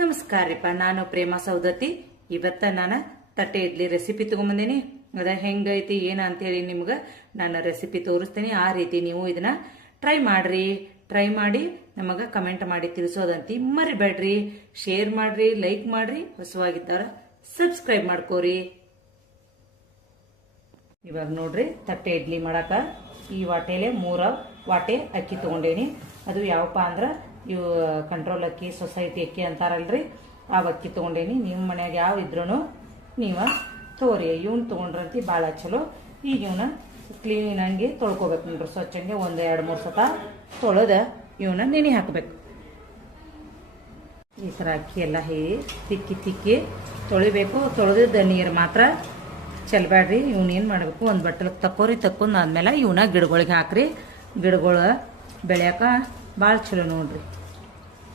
ನಮಸ್ಕಾರ ರೀಪ, ನಾನು ಪ್ರೇಮ ಸೌದತ್ತಿ. ಇವತ್ತ ನಾನು ತಟ್ಟೆ ಇಡ್ಲಿ ರೆಸಿಪಿ ತಗೊಂಬಂದಿನಿ. ಅದ ಹೆಂಗೈತಿ ಏನ ಅಂತೇಳಿ ನಿಮ್ಗೆ ನಾನು ರೆಸಿಪಿ ತೋರಿಸ್ತೀನಿ. ಆ ರೀತಿ ನೀವು ಇದನ್ನ ಟ್ರೈ ಮಾಡಿ ನಮಗ ಕಮೆಂಟ್ ಮಾಡಿ ತಿಳಿಸೋದಂತಿ ಮರಿಬೇಡ್ರಿ. ಶೇರ್ ಮಾಡ್ರಿ, ಲೈಕ್ ಮಾಡ್ರಿ, ಹೊಸವಾಗಿದ್ದಾರ ಸಬ್ಸ್ಕ್ರೈಬ್ ಮಾಡ್ಕೋರಿ. ಇವಾಗ ನೋಡ್ರಿ, ತಟ್ಟೆ ಇಡ್ಲಿ ಮಾಡಾಕ ಈ ವಾಟೆಲೆ 3 ವಾಟೆ ಅಕ್ಕಿ ತಗೊಂಡೇನಿ. ಅದು ಯಾವಪ್ಪ ಅಂದ್ರ ಇವು ಕಂಟ್ರೋಲ್ ಅಕ್ಕಿ, ಸೊಸೈಟಿ ಅಕ್ಕಿ ಅಂತಾರಲ್ರಿ, ಆ ಅಕ್ಕಿ ತಗೊಂಡೇನಿ. ನಿಮ್ಮ ಮನ್ಯಾಗ ಯಾವ ಇದ್ರೂ ನೀವು ತಗೋರಿ. ಇವ್ನ ತಗೊಂಡ್ರಂತಿ ಭಾಳ ಚಲೋ. ಈಗ ಇವನ್ನ ಕ್ಲೀನ್ ಹಂಗೆ ತೊಳ್ಕೊಬೇಕು ನೋಡ್ರಿ, ಸ್ವಚ್ಛಂಗೆ 1-2-3 ಸತ ತೊಳೆದ ಇವನ್ನ ನೆನೆ ಹಾಕಬೇಕು. ಈ ಥರ ಅಕ್ಕಿ ಎಲ್ಲ ತಿಕ್ಕಿ ತೊಳಿಬೇಕು. ತೊಳೆದಿದ್ದ ನೀರು ಮಾತ್ರ ಚೆಲ್ಬೇಡ್ರಿ. ಇವ್ನ ಏನು ಮಾಡಬೇಕು, ಒಂದು ಬಟ್ಟಲಿಗೆ ತಕ್ಕೊಂಡಾದ್ಮೇಲೆ ಇವನ್ನ ಗಿಡಗಳಿಗೆ ಹಾಕ್ರಿ. ಗಿಡಗಳು ಬೆಳೆಯಾಕ ಭಾಳ ಚಲೋ ನೋಡ್ರಿ.